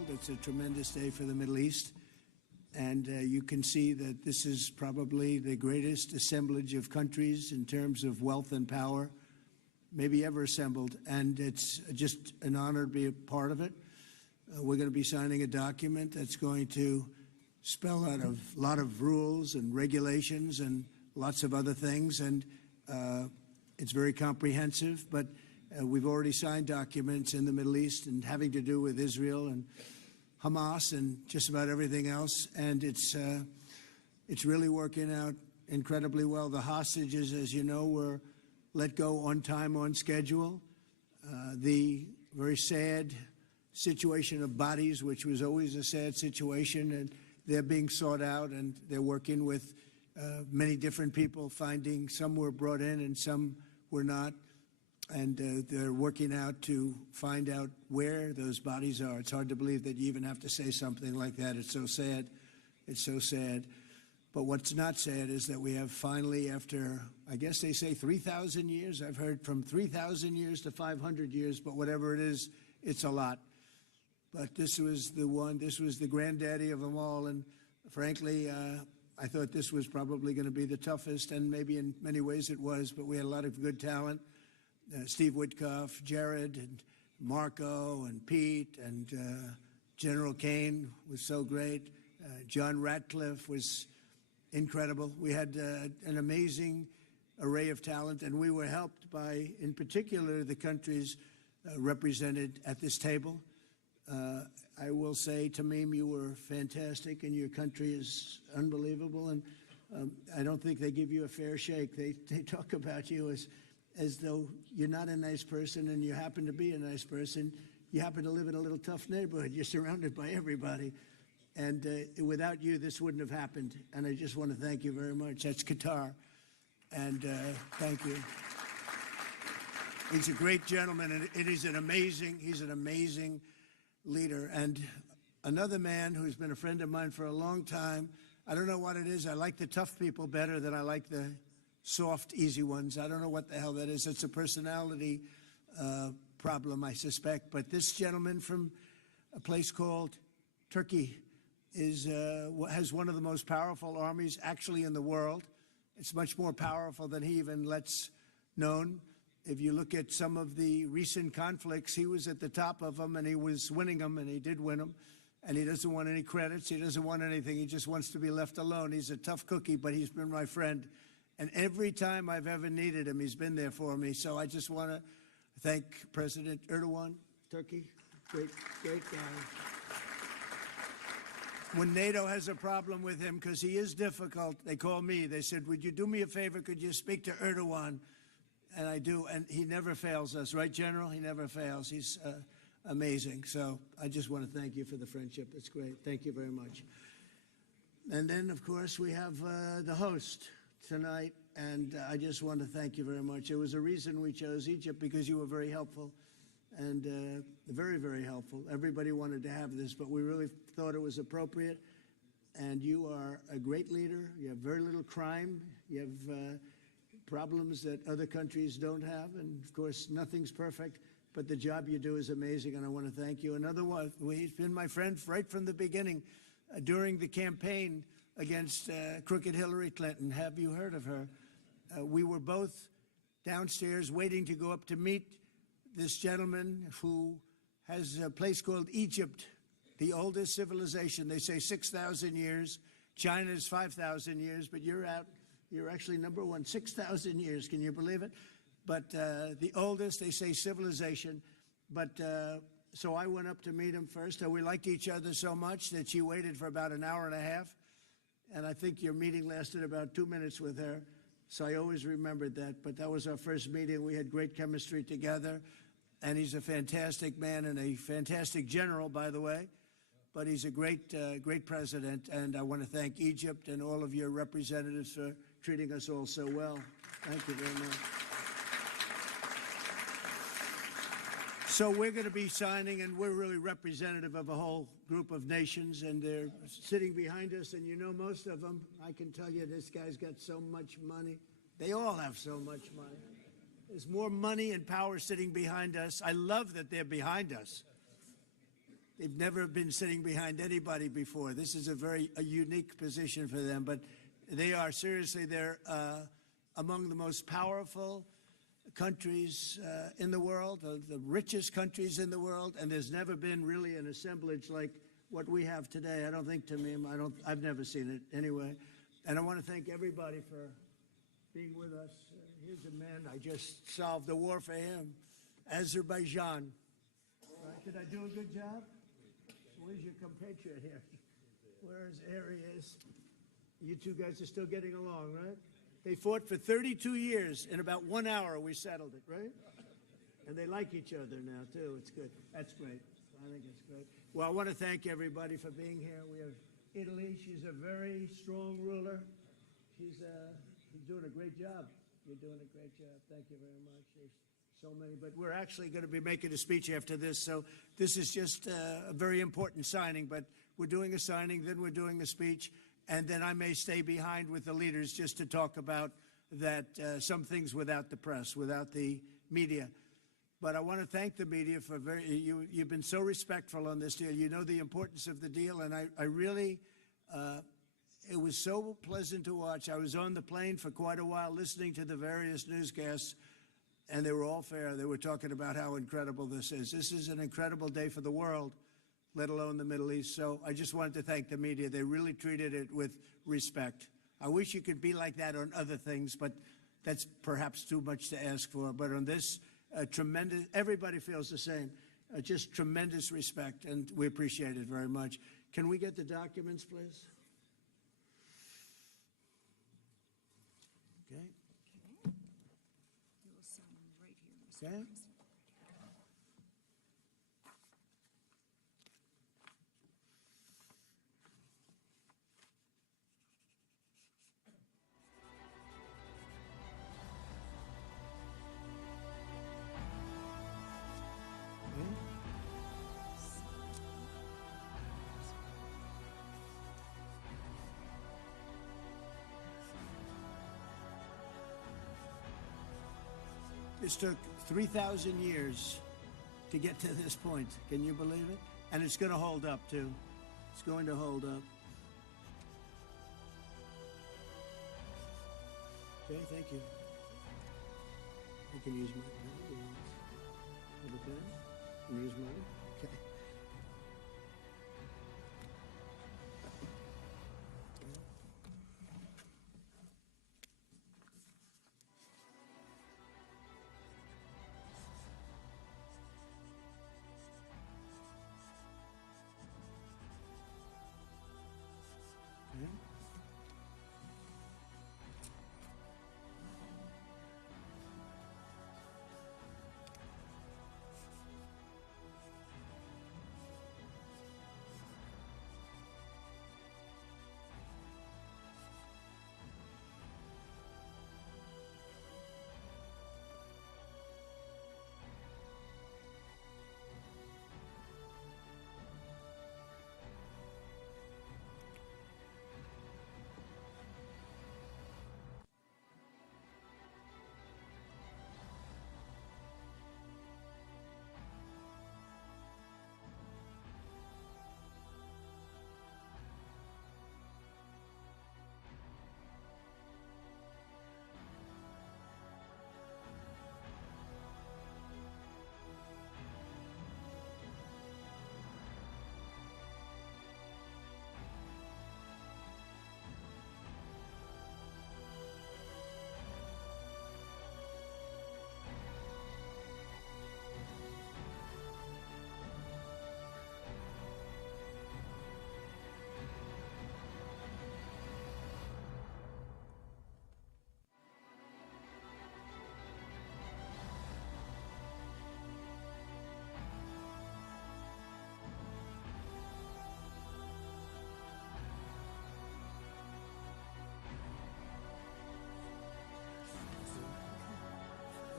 world. It's a tremendous day for the Middle East. And you can see that this is probably the greatest assemblage of countries in terms of wealth and power maybe ever assembled. And it's just an honor to be a part of it. We're going to be signing a document that's going to spell out a lot of rules and regulations and lots of other things. And it's very comprehensive. But we've already signed documents in the Middle East and having to do with Israel and Hamas and just about everything else, and it's really working out incredibly well. The hostages, as you know, were let go on time, on schedule. The very sad situation of bodies, which was always a sad situation, and they're being sought out, and they're working with many different people, finding some were brought in and some were not. And they're working out to find out where those bodies are. It's hard to believe that you even have to say something like that. It's so sad. It's so sad. But what's not sad is that we have finally, after, I guess they say 3,000 years, I've heard from 3,000 years to 500 years, but whatever it is, it's a lot. But this was the one, this was the granddaddy of them all. And frankly, I thought this was probably going to be the toughest, and maybe in many ways it was, but we had a lot of good talent. Steve Witkoff, Jared, and Marco, and Pete, and General Kane was so great. John Ratcliffe was incredible. We had an amazing array of talent, and we were helped by, in particular, the countries represented at this table. I will say, Tamim, you were fantastic, and your country is unbelievable, and I don't think they give you a fair shake. They talk about you as though you're not a nice person, and you happen to be a nice person. You happen to live in a little tough neighborhood. You're surrounded by everybody. And without you, this wouldn't have happened. And I just want to thank you very much. That's Qatar. And thank you. He's a great gentleman, and he's an amazing leader. And another man who's been a friend of mine for a long time, I don't know what it is. I like the tough people better than I like the soft, easy ones. I don't know what the hell that is. It's a personality problem, I suspect. But this gentleman from a place called Turkey has one of the most powerful armies actually in the world. It's much more powerful than he even lets known. If you look at some of the recent conflicts, he was at the top of them, and he was winning them, and he did win them. And he doesn't want any credits. He doesn't want anything. He just wants to be left alone. He's a tough cookie, but he's been my friend. And every time I've ever needed him, he's been there for me. So I just want to thank President Erdogan, Turkey. Great guy. When NATO has a problem with him, because he is difficult, they call me. They said, would you do me a favor? Could you speak to Erdogan? And I do. And he never fails us. Right, General? He never fails. He's amazing. So I just want to thank you for the friendship. It's great. Thank you very much. And then, of course, we have the host tonight, and I just want to thank you very much. There was a reason we chose Egypt, because you were very helpful, and very, very helpful. Everybody wanted to have this, but we really thought it was appropriate, and you are a great leader. You have very little crime. You have problems that other countries don't have, and of course, nothing's perfect, but the job you do is amazing, and I want to thank you. Another one, he's been my friend right from the beginning. During the campaign against crooked Hillary Clinton. Have you heard of her? We were both downstairs waiting to go up to meet this gentleman who has a place called Egypt, the oldest civilization. They say 6,000 years. China's 5,000 years, but you're actually number one, 6,000 years. Can you believe it? But the oldest, they say, civilization. But so I went up to meet him first. We liked each other so much that she waited for about an hour and a half. And I think your meeting lasted about 2 minutes with her. So I always remembered that. But that was our first meeting. We had great chemistry together. And he's a fantastic man and a fantastic general, by the way. But he's a great president. And I want to thank Egypt and all of your representatives for treating us all so well. Thank you very much. So we're going to be signing, and we're really representative of a whole group of nations, and they're sitting behind us, and you know most of them. I can tell you this guy's got so much money. They all have so much money. There's more money and power sitting behind us. I love that they're behind us. They've never been sitting behind anybody before. This is a unique position for them, but they are seriously, they're among the most powerful countries in the world, the richest countries in the world, and there's never been really an assemblage like what we have today. I don't think, Tamim, I've never seen it anyway. And I want to thank everybody for being with us. Here's a man, I just solved the war for him, Azerbaijan. Right, did I do a good job? Where's your compatriot here? Here he is. You two guys are still getting along, right? They fought for 32 years. In about 1 hour, we settled it, right? And they like each other now, too. It's good. That's great. I think it's great. Well, I want to thank everybody for being here. We have Italy. She's a very strong ruler. She's doing a great job. You're doing a great job. Thank you very much. There's so many. But we're actually going to be making a speech after this. So this is just a very important signing. But we're doing a signing, then we're doing a speech. And then I may stay behind with the leaders just to talk about that some things without the press, without the media. But I want to thank the media for you've been so respectful on this deal. You know the importance of the deal, and I really, it was so pleasant to watch. I was on the plane for quite a while listening to the various newscasts, and they were all fair. They were talking about how incredible this is. This is an incredible day for the world, let alone the Middle East. So I just wanted to thank the media. They really treated it with respect. I wish you could be like that on other things, but that's perhaps too much to ask for. But on this, tremendous, everybody feels the same. Just tremendous respect, and we appreciate it very much. Can we get the documents, please? Okay. You will sign right here, Mr. Okay. President. This took 3,000 years to get to this point. Can you believe it? And it's going to hold up, too. It's going to hold up. Okay, thank you. You can use my pen. Have a pen? Can you use mine? Okay.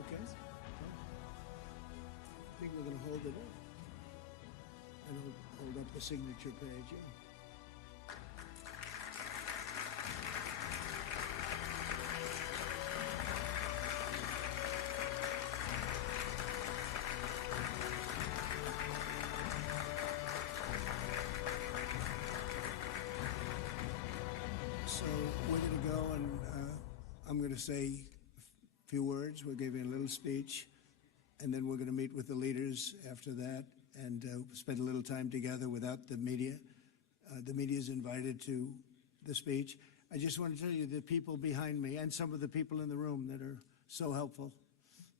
Okay. I think we're going to hold it up. And hold up the signature page, yeah. So we're going to go, and I'm going to say a few words. We'll give you a little speech, and then we're going to meet with the leaders after that and spend a little time together without the media. The media is invited to the speech. I just want to tell you the people behind me and some of the people in the room that are so helpful,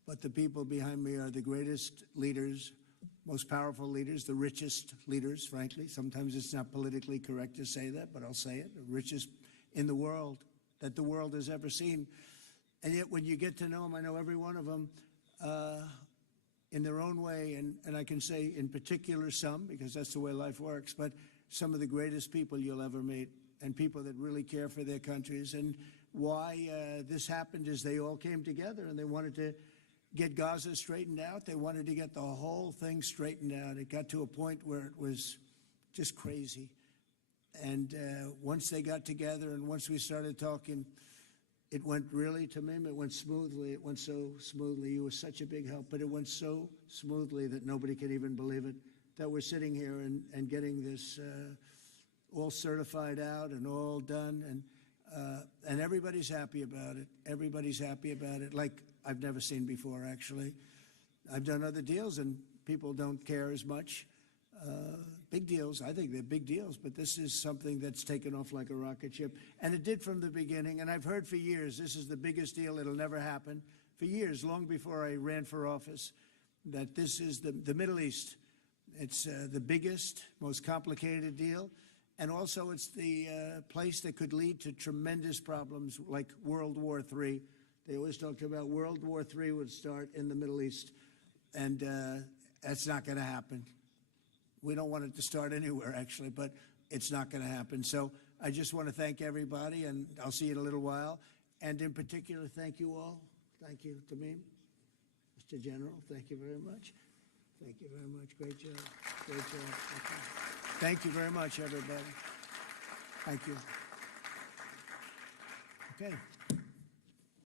but the people behind me are the greatest leaders, most powerful leaders, the richest leaders, frankly. Sometimes it's not politically correct to say that, but I'll say it, the richest in the world that the world has ever seen. And yet when you get to know them, I know every one of them in their own way, and I can say in particular some, because that's the way life works, but some of the greatest people you'll ever meet, and people that really care for their countries. And why this happened is they all came together and they wanted to get Gaza straightened out. They wanted to get the whole thing straightened out. It got to a point where it was just crazy. And once they got together and once we started talking, it went really, Tamim, it went smoothly. It went so smoothly. You were such a big help, but it went so smoothly that nobody can even believe it, that we're sitting here and getting this all certified out and all done. And everybody's happy about it. Everybody's happy about it, like I've never seen before, actually. I've done other deals, and people don't care as much. Big deals, I think they're big deals, but this is something that's taken off like a rocket ship. And it did from the beginning, and I've heard for years, this is the biggest deal, it'll never happen. For years, long before I ran for office, that this is the Middle East. It's the biggest, most complicated deal. And also it's the place that could lead to tremendous problems like World War III. They always talked about World War III would start in the Middle East, and that's not going to happen. We don't want it to start anywhere, actually, but it's not going to happen. So I just want to thank everybody, and I'll see you in a little while. And in particular, thank you all. Thank you, Tamim. Mr. General, thank you very much. Thank you very much. Great job. Great job. Thank you very much, everybody. Thank you. Okay.